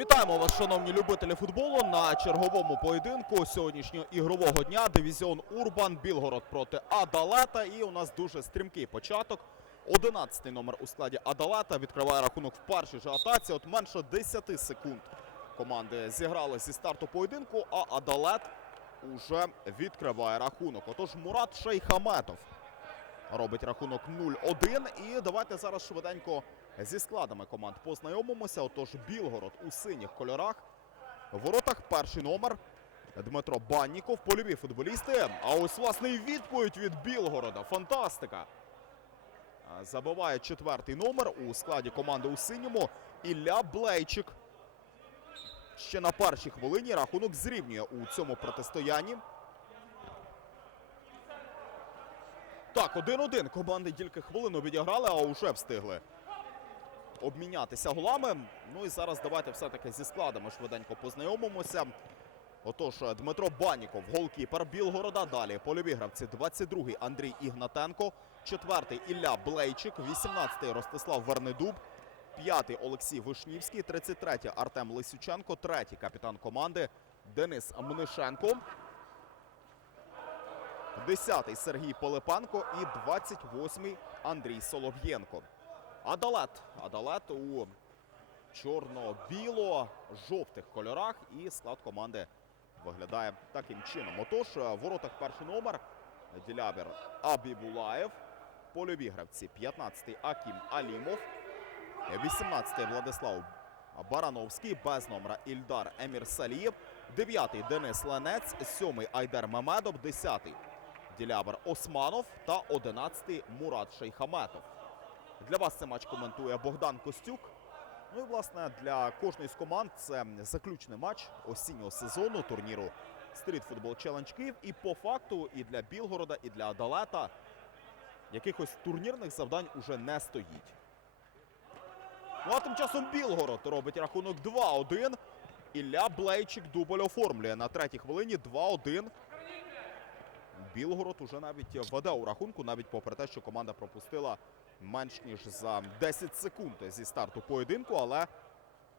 Вітаємо вас, шановні любителі футболу, на черговому поєдинку сьогоднішнього ігрового дня. Дивізіон Урбан Білгород проти Адалета. І у нас дуже стрімкий початок. 11-й номер у складі Адалета відкриває рахунок в першій же атаці. От менше 10 секунд команди зіграли зі старту поєдинку, а Адалет уже відкриває рахунок. Отож, Мурат Шейхаметов робить рахунок 0-1. І давайте зараз швиденько зі складами команд познайомимося. Отож, Білгород у синіх кольорах. В воротах перший номер Дмитро Банніков. Польові футболісти. А ось власне і відповідь від Білгорода. Фантастика. Забиває четвертий номер у складі команди у синьому. Ілля Блейчик. Ще на першій хвилині рахунок зрівнює у цьому протистоянні. Так, 1-1. Команди тільки хвилину відіграли, а вже встигли обмінятися голами. Ну і зараз давайте все-таки зі складами швиденько познайомимося. Отож, Дмитро Баніков, голкіпер Білгорода. Далі польові гравці 22-й Андрій Ігнатенко, 4-й Ілля Блейчик, 18-й Ростислав Вернедуб, 5-й Олексій Вишнівський, 33-й Артем Лисюченко, 3-й капітан команди Денис Мнишенко. 10-й Сергій Полипанко і 28-й Андрій Солов'єнко. Адалет. Адалет у чорно-біло-жовтих кольорах. І склад команди виглядає таким чином. Отож, в воротах перший номер Ділябер Абібулаєв. Польові гравці 15-й Акім Алімов. 18-й Владислав Барановський. Без номера Ільдар Емір Салієв. 9-й Денис Ленець. 7-й Айдер Мемедов. 10-й Ділябер Османов та 11-й Мурат Шейхаметов. Для вас цей матч коментує Богдан Костюк. Ну і власне для кожної з команд це заключний матч осіннього сезону турніру Street Football Challenge Київ. І по факту і для Білгорода, і для Адалета якихось турнірних завдань уже не стоїть. Ну а тим часом Білгород робить рахунок 2-1. Ілля Блейчик дубль оформлює на третій хвилині 2-1. Білгород уже навіть веде у рахунку, навіть попри те, що команда пропустила менш ніж за 10 секунд зі старту поєдинку, але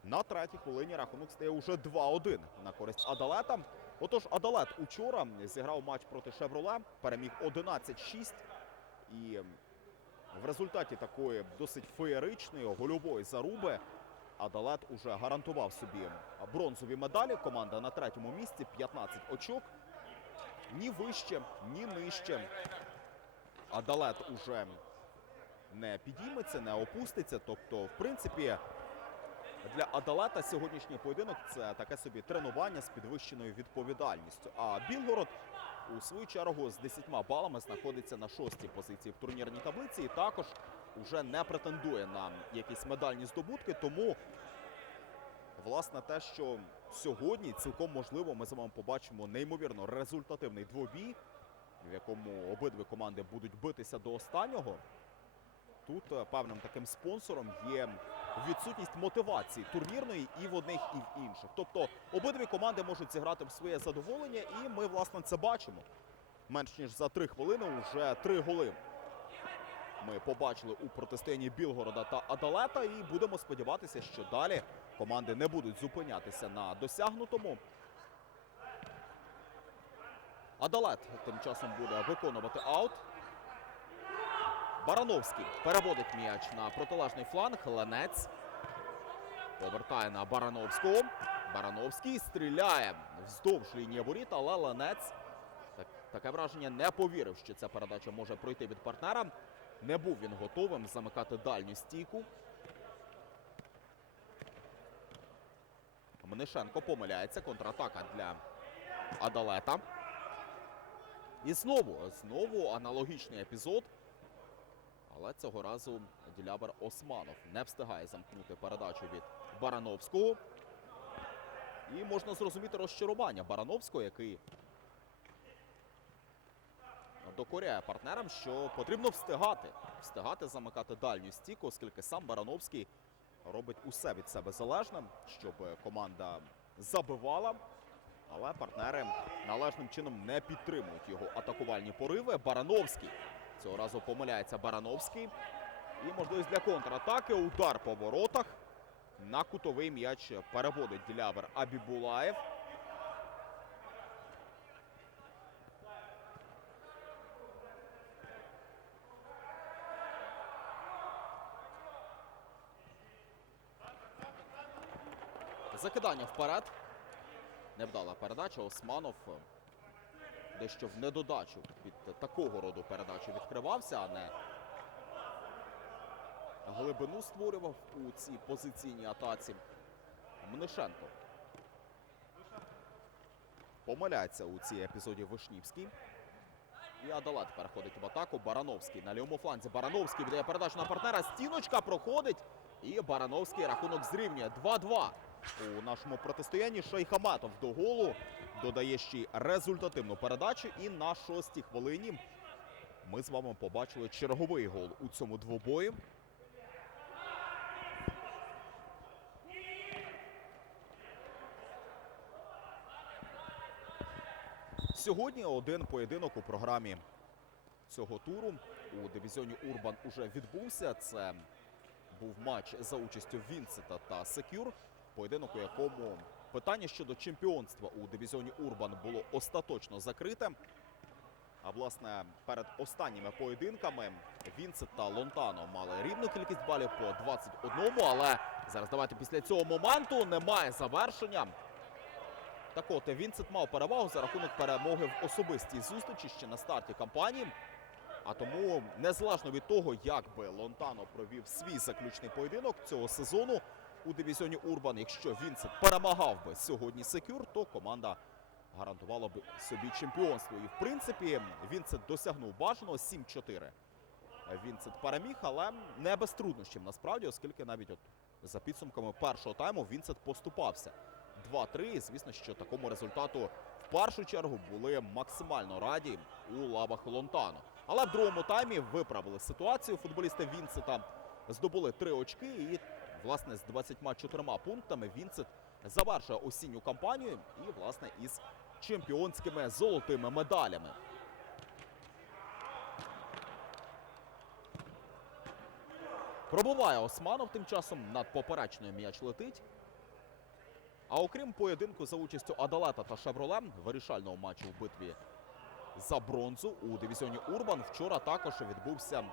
на третій хвилині рахунок стає уже 2-1 на користь Адалета. Отож, Адалет учора зіграв матч проти Шевроле, переміг 11-6. І в результаті такої досить феєричної гольової заруби Адалет уже гарантував собі бронзові медалі. Команда на третьому місці 15 очок. Ні вище, ні нижче. Адалет уже не підійметься, не опуститься. Тобто, в принципі, для Адалета сьогоднішній поєдинок це таке собі тренування з підвищеною відповідальністю. А Білгород у свою чергу з 10 балами знаходиться на шостій позиції в турнірній таблиці і також вже не претендує на якісь медальні здобутки. Тому, власне, те, що сьогодні цілком можливо ми з вами побачимо неймовірно результативний двобій, в якому обидві команди будуть битися до останнього. Тут е, певним таким спонсором є відсутність мотивації турнірної і в одних, і в інших. Тобто обидві команди можуть зіграти в своє задоволення, і ми, власне, це бачимо. Менш ніж за три хвилини вже три голи. Ми побачили у протистоянні Білгорода та Адалета, і будемо сподіватися, що далі команди не будуть зупинятися на досягнутому. Адалет тим часом буде виконувати аут. Барановський переводить м'яч на протилежний фланг. Ленець повертає на Барановського. Барановський стріляє вздовж лінії воріт, але Ленець так, таке враження не повірив, що ця передача може пройти від партнера. Не був він готовим замикати дальню стійку. Мнишенко помиляється. Контратака для Адалета. І знову, знову аналогічний епізод. Але цього разу Ділябер Османов не встигає замкнути передачу від Барановського. І можна зрозуміти розчарування Барановського, який докоряє партнерам, що потрібно встигати. Встигати замикати дальню стійку, оскільки сам Барановський робить усе від себе залежним, щоб команда забивала. Але партнери належним чином не підтримують його атакувальні пориви. Барановський Цього разу помиляється Барановський. І можливість для контратаки. Удар по воротах. На кутовий м'яч переводить Ділявер Абібулаєв. Закидання вперед. Невдала передача. Османов дещо в недодачу від такого роду передачі відкривався, а не глибину створював у цій позиційній атаці. Мнишенко. Помиляється у цій епізоді Вишнівський. І Адалат переходить в атаку. Барановський на лівому фланзі. Барановський віддає передачу на партнера. Стіночка проходить. І Барановський рахунок зрівнює 2-2. У нашому протистоянні Шейхаматов до голу додає ще й результативну передачу. І на шостій хвилині ми з вами побачили черговий гол у цьому двобої. Сьогодні один поєдинок у програмі цього туру у дивізіоні Урбан уже відбувся. Це був матч за участю Вінсета та Секюр. Поєдинок, у якому питання щодо чемпіонства у дивізіоні Урбан було остаточно закрите. А власне перед останніми поєдинками Вінсет та Лонтано мали рівну кількість балів по 21, але зараз давайте після цього моменту немає завершення. Так от Вінсент мав перевагу за рахунок перемоги в особистій зустрічі ще на старті кампанії. А тому, незалежно від того, як би Лонтано провів свій заключний поєдинок цього сезону у дивізіоні Урбан, якщо Вінсент перемагав би сьогодні Секюр, то команда гарантувала б собі чемпіонство. І в принципі Вінсент досягнув бажаного 7-4. Вінсент переміг, але не без труднощів насправді, оскільки навіть от за підсумками першого тайму Вінсент поступався. 2-3. І звісно, що такому результату в першу чергу були максимально раді у лавах Лонтано. Але в другому таймі виправили ситуацію. Футболісти Вінсета здобули три очки. І, власне, з 24 пунктами Вінсет завершує осінню кампанію і, власне, із чемпіонськими золотими медалями. Пробуває Османов тим часом над поперечною м'яч летить. А окрім поєдинку за участю Адалета та Шевроле вирішального матчу в битві за бронзу у дивізіоні Урбан вчора також відбувся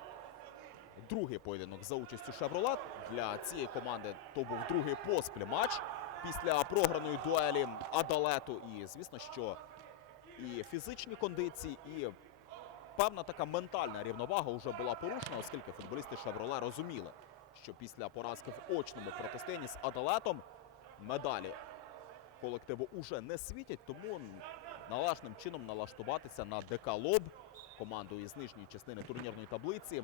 другий поєдинок за участю Шевроле. Для цієї команди то був другий поспіль матч після програної дуелі Адалету. І звісно, що і фізичні кондиції, і певна така ментальна рівновага вже була порушена, оскільки футболісти Шевроле розуміли, що після поразки в очному протистоянні з Адалетом медалі колективу уже не світять, тому належним чином налаштуватися на ДК Лоб команду із нижньої частини турнірної таблиці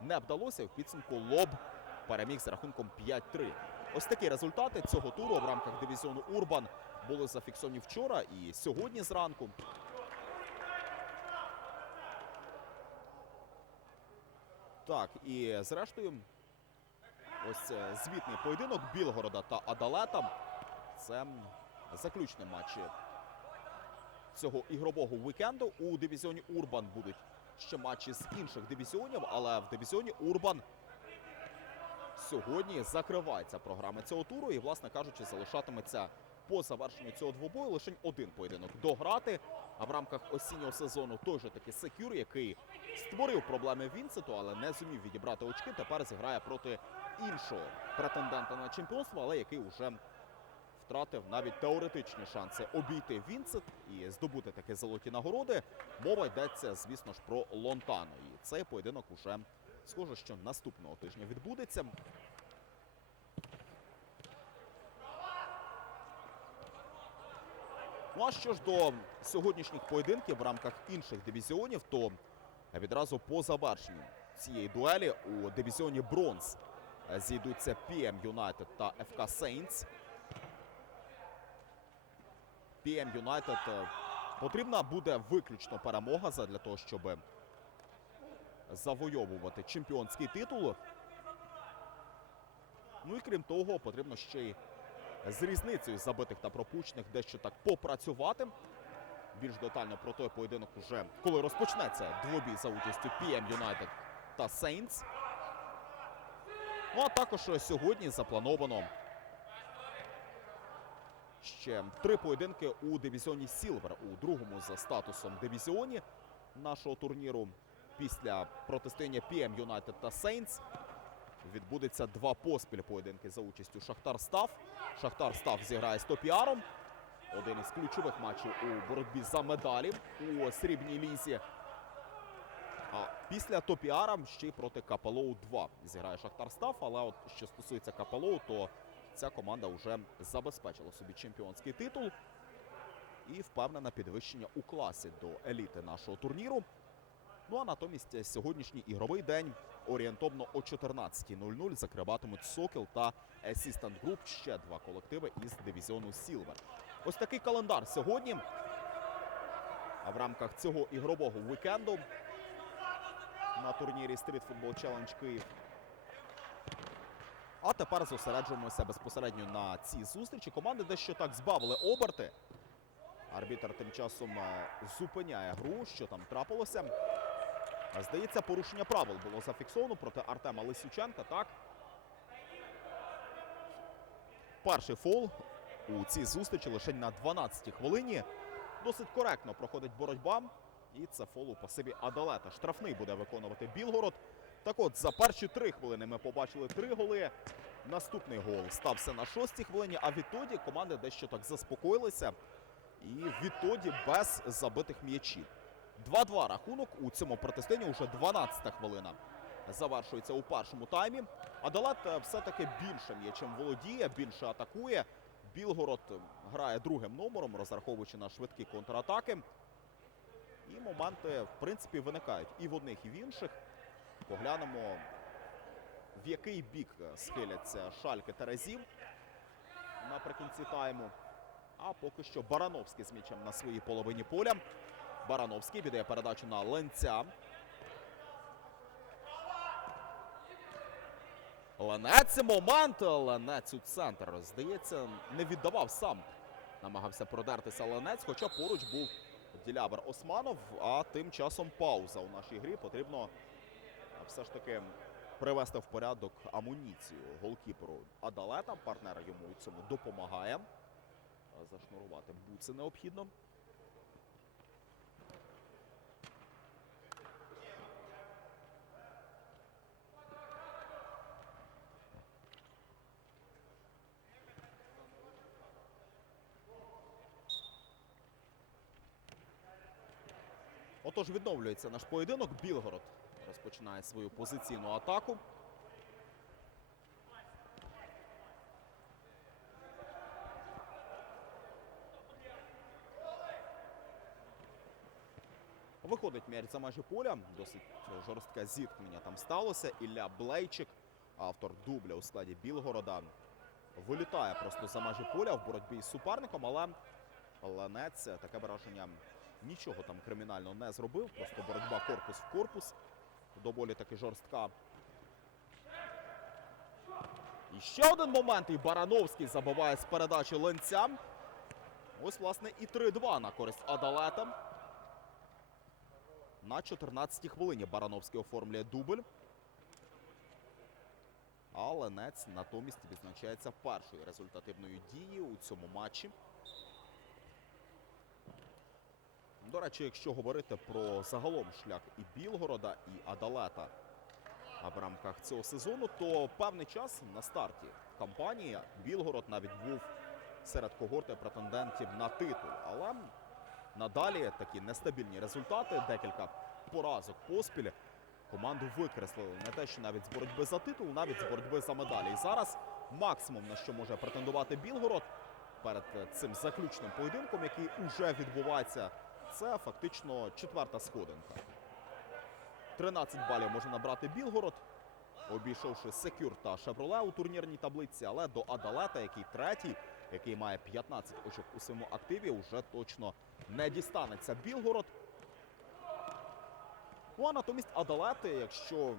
не вдалося. В підсумку Лоб переміг з рахунком 5-3. Ось такі результати цього туру в рамках дивізіону Урбан були зафіксовані вчора і сьогодні зранку. Так, і зрештою, ось е, звітний поєдинок Білгорода та Адалета. Це заключний матч цього ігрового вікенду. У дивізіоні Урбан будуть ще матчі з інших дивізіонів, але в дивізіоні Урбан сьогодні закривається програма цього туру і, власне кажучи, залишатиметься по завершенню цього двобою лише один поєдинок дограти. А в рамках осіннього сезону той же таки Секюр, який створив проблеми Вінсету, але не зумів відібрати очки. Тепер зіграє проти іншого претендента на чемпіонство, але який уже втратив навіть теоретичні шанси обійти Вінсет і здобути такі золоті нагороди. Мова йдеться, звісно ж, про Лонтано. І цей поєдинок уже схоже, що наступного тижня відбудеться. Ну а що ж до сьогоднішніх поєдинків в рамках інших дивізіонів, то відразу по завершенню цієї дуелі у дивізіоні Бронз зійдуться PM Юнайтед та ФК Сейнтс. PM Юнайтед потрібна буде виключно перемога для того, щоб завойовувати чемпіонський титул. Ну і крім того, потрібно ще й з різницею забитих та пропущених дещо так попрацювати. Більш детально про той поєдинок уже коли розпочнеться двобій за участю PM Юнайтед та Сейнтс. Ну а також сьогодні заплановано ще три поєдинки у дивізіоні Сілвер у другому за статусом дивізіоні нашого турніру. Після протистояння PM Юнайтед та Сейнтс відбудеться два поспіль поєдинки за участю Шахтар Став. Шахтар Став зіграє з Топіаром. Один із ключових матчів у боротьбі за медалі у срібній лізі. А після Топіара ще й проти Капелоу 2 зіграє Шахтар Став. Але от що стосується Капелоу, то ця команда вже забезпечила собі чемпіонський титул і впевнена підвищення у класі до еліти нашого турніру. Ну а натомість сьогоднішній ігровий день орієнтовно о 14.00 закриватимуть Сокіл та Assistant Group ще два колективи із дивізіону Сілвер. Ось такий календар сьогодні. А в рамках цього ігрового вікенду на турнірі Street Football Challenge Київ. А тепер зосереджуємося безпосередньо на цій зустрічі. Команди дещо так збавили оберти. Арбітр тим часом е, зупиняє гру. Що там трапилося? Здається, порушення правил було зафіксовано проти Артема Лисюченка. Так. Перший фол у цій зустрічі лише на 12-й хвилині. Досить коректно проходить боротьба. І це фол у пасиві Адалета. Штрафний буде виконувати Білгород. Так от, за перші три хвилини ми побачили три голи. Наступний гол стався на шостій хвилині, а відтоді команди дещо так заспокоїлися. І відтоді без забитих м'ячів. 2-2 рахунок у цьому протистоянні вже 12-та хвилина. Завершується у першому таймі. Адалет е, все-таки більше м'ячем володіє, більше атакує. Білгород грає другим номером, розраховуючи на швидкі контратаки. І моменти, в принципі, виникають і в одних, і в інших. Поглянемо, в який бік схиляться шальки Терезів наприкінці тайму. А поки що Барановський з м'ячем на своїй половині поля. Барановський віддає передачу на Ленця. Ленець момент. Ленець у центр. Здається, не віддавав сам. Намагався продертися Ленець, хоча поруч був Ділябер Османов. А тим часом пауза у нашій грі. Потрібно все ж таки привести в порядок амуніцію голкіперу Адалета. Партнер йому у цьому допомагає. Зашнурувати буци необхідно. Отож відновлюється наш поєдинок. Білгород розпочинає свою позиційну атаку. Виходить м'яч за межі поля. Досить жорстке зіткнення там сталося. Ілля Блейчик, автор дубля у складі Білгорода, вилітає просто за межі поля в боротьбі з суперником, але Ланець таке враження нічого там кримінального не зробив. Просто боротьба корпус в корпус. Доволі таки жорстка. І ще один момент. І Барановський забиває з передачі Ленця. Ось, власне, і 3-2 на користь Адалета. На 14-й хвилині Барановський оформлює дубль. А Ленець натомість відзначається першою результативною дією у цьому матчі. До речі, якщо говорити про загалом шлях і Білгорода, і Адалета в рамках цього сезону, то певний час на старті кампанії Білгород навіть був серед когорти претендентів на титул. Але надалі такі нестабільні результати, декілька поразок поспіль. Команду викреслили не те, що навіть з боротьби за титул, навіть з боротьби за медалі. І зараз максимум на що може претендувати Білгород перед цим заключним поєдинком, який уже відбувається, це фактично четверта сходинка. 13 балів може набрати Білгород, обійшовши Секюр та Шевроле у турнірній таблиці, але до Адалета, який третій, який має 15 очок у своєму активі, вже точно не дістанеться Білгород. Ну а натомість Адалети, якщо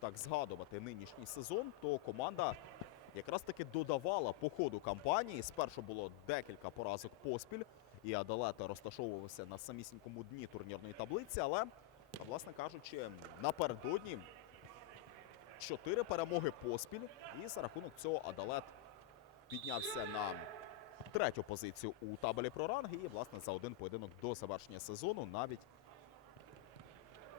так згадувати нинішній сезон, то команда якраз таки додавала по ходу кампанії. Спершу було декілька поразок поспіль, і Адалета розташовувався на самісінькому дні турнірної таблиці, але, власне кажучи, напередодні чотири перемоги поспіль, і за рахунок цього Адалет піднявся на третю позицію у табелі про ранги. І, власне, за один поєдинок до завершення сезону навіть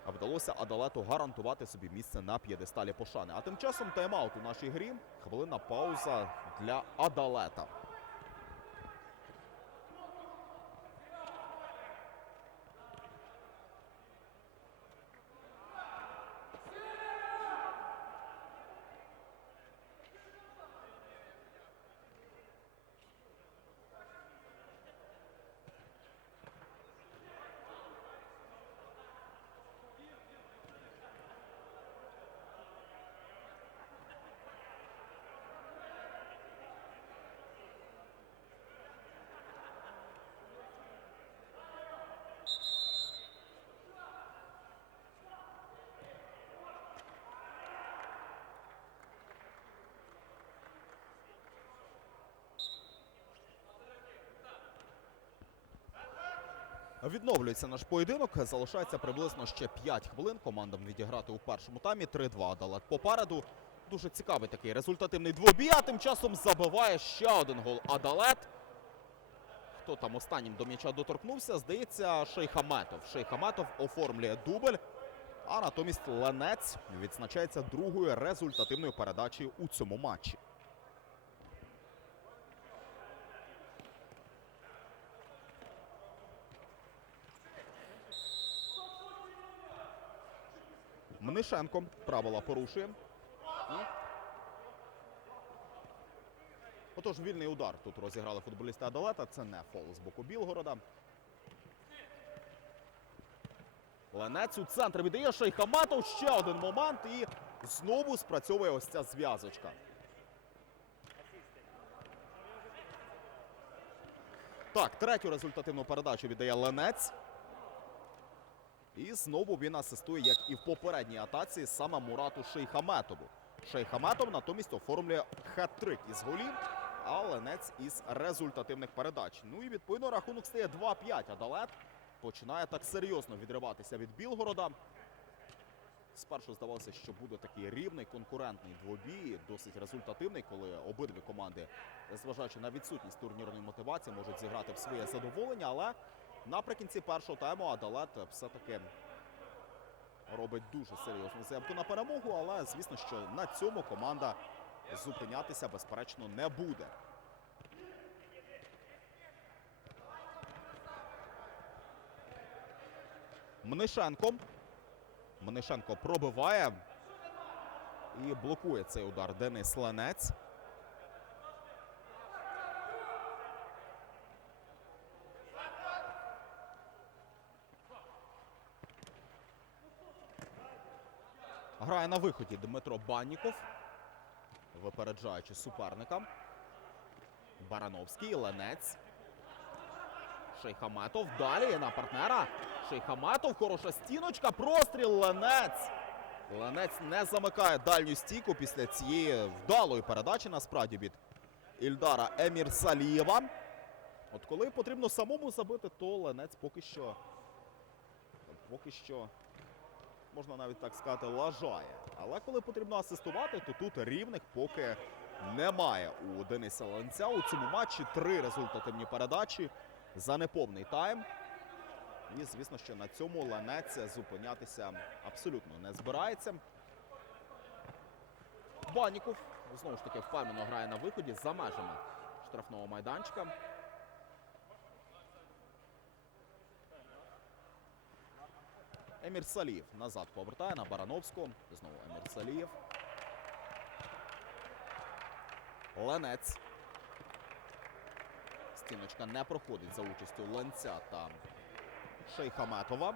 вдалося Адалету гарантувати собі місце на п'єдесталі пошани. А тим часом тайм-аут у нашій грі. Хвилинна пауза для Адалета. Відновлюється наш поєдинок. Залишається приблизно ще 5 хвилин. Командам відіграти у першому таймі. 3-2 Адалет попереду. Дуже цікавий такий результативний двобій. А тим часом забиває ще один гол Адалет. Хто там останнім до м'яча доторкнувся? Здається, Шейхаметов. Шейхаметов оформлює дубль. А натомість Ленець відзначається другою результативною передачею у цьому матчі. Мнишенко правила порушує. Отож, вільний удар тут розіграли футболісти Адалета. Це не фол з боку Білгорода. Ленець у центр віддає Шейхаматов. Ще один момент. І знову спрацьовує ось ця зв'язочка. Так, третю результативну передачу віддає Ленець. І знову він асистує, як і в попередній атаці, саме Мурату Шейхаметову. Шейхаметов натомість оформлює хет-трик із голів, а Ленець із результативних передач. Ну і відповідно рахунок стає 2-5. Адалет починає так серйозно відриватися від Білгорода. Спершу здавалося, що буде такий рівний конкурентний двобій, досить результативний, коли обидві команди, зважаючи на відсутність турнірної мотивації, можуть зіграти в своє задоволення, але Наприкінці першого тайму Адалет все-таки робить дуже серйозну заявку на перемогу, але звісно, що на цьому команда зупинятися безперечно не буде. Мнишенко. Мнишенко пробиває і блокує цей удар Денис Ленець. Грає на виході Дмитро Банніков, випереджаючи суперника. Барановський, Ленець. Шейхаметов. Далі на партнера. Шейхаметов. Хороша стіночка. Простріл. Ленець. Ленець не замикає дальню стійку після цієї вдалої передачі насправді від Ільдара Емірсалієва. От коли потрібно самому забити, то Ленець поки що. Поки що можна навіть так сказати, лажає. Але коли потрібно асистувати, то тут рівних поки немає у Дениса Ленця. У цьому матчі три результативні передачі за неповний тайм. І, звісно, що на цьому Ленець зупинятися абсолютно не збирається. Баніков знову ж таки впевнено грає на виході за межами штрафного майданчика. Емір Салієв назад повертає на Барановську. Знову Емір Салієв. Ленець. Стіночка не проходить за участю Ленця та Шейхаметова.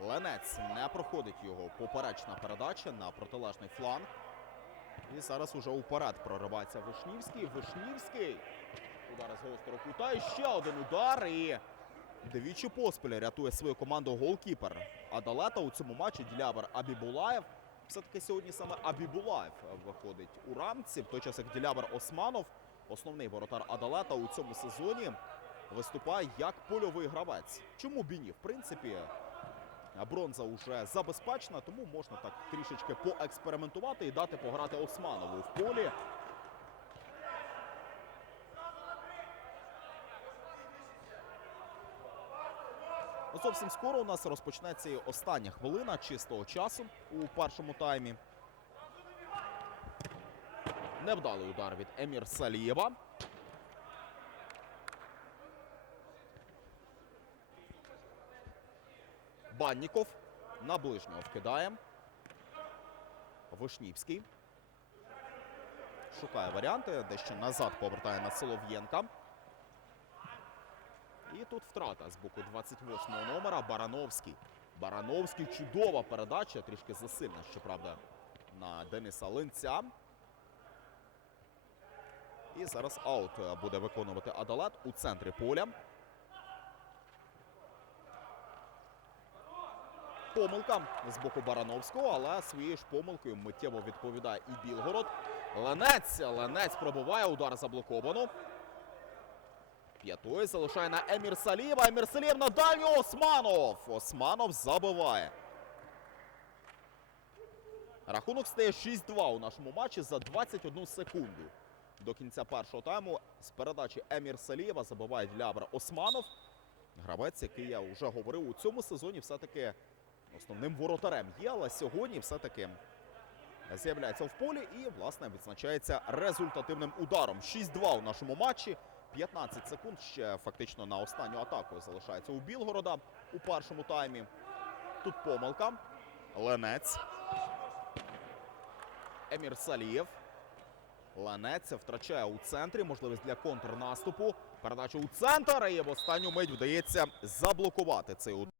Ленець не проходить його поперечна передача на протилежний фланг. І зараз уже уперед проривається Вишнівський. Вишнівський. Удар з гострого кута. І ще один удар. І двічі поспіль рятує свою команду голкіпер. Адалета у цьому матчі Ділявер Абібулаєв. Все-таки сьогодні саме Абібулаєв виходить у рамці, в той час як Ділявер Османов, основний воротар Адалета у цьому сезоні. виступає як польовий гравець. Чому б ні? В принципі, бронза вже забезпечена, тому можна так трішечки поекспериментувати і дати пограти Османову в полі. Зовсім скоро у нас розпочнеться і остання хвилина чистого часу у першому таймі. Невдалий удар від Емір Салієва. Банніков на ближнього вкидає. Вишнівський. Шукає варіанти, дещо назад повертає на Солов'єнка. І тут втрата з боку 28-го номера Барановський. Барановський чудова передача, трішки засильна, щоправда, на Дениса Линця. І зараз аут буде виконувати Адалет у центрі поля. Помилка з боку Барановського, але своєю ж помилкою миттєво відповідає і Білгород. Ленець. Ленець пробиває удар заблоковано. П'ятою залишає на Емір Салієва. Емір Салієв на дальню Османов. Османов забиває. Рахунок стає 6-2 у нашому матчі за 21 секунду. До кінця першого тайму з передачі Емір Салієва забиває Длябра Османов. Гравець, який я вже говорив, у цьому сезоні все-таки основним воротарем є, але сьогодні все-таки з'являється в полі і, власне, відзначається результативним ударом. 6-2 у нашому матчі. 15 секунд ще фактично на останню атаку залишається у Білгорода у першому таймі. Тут помилка. Ленець. Емір Салієв. Ленець втрачає у центрі можливість для контрнаступу. Передача у центр і в останню мить вдається заблокувати цей удар.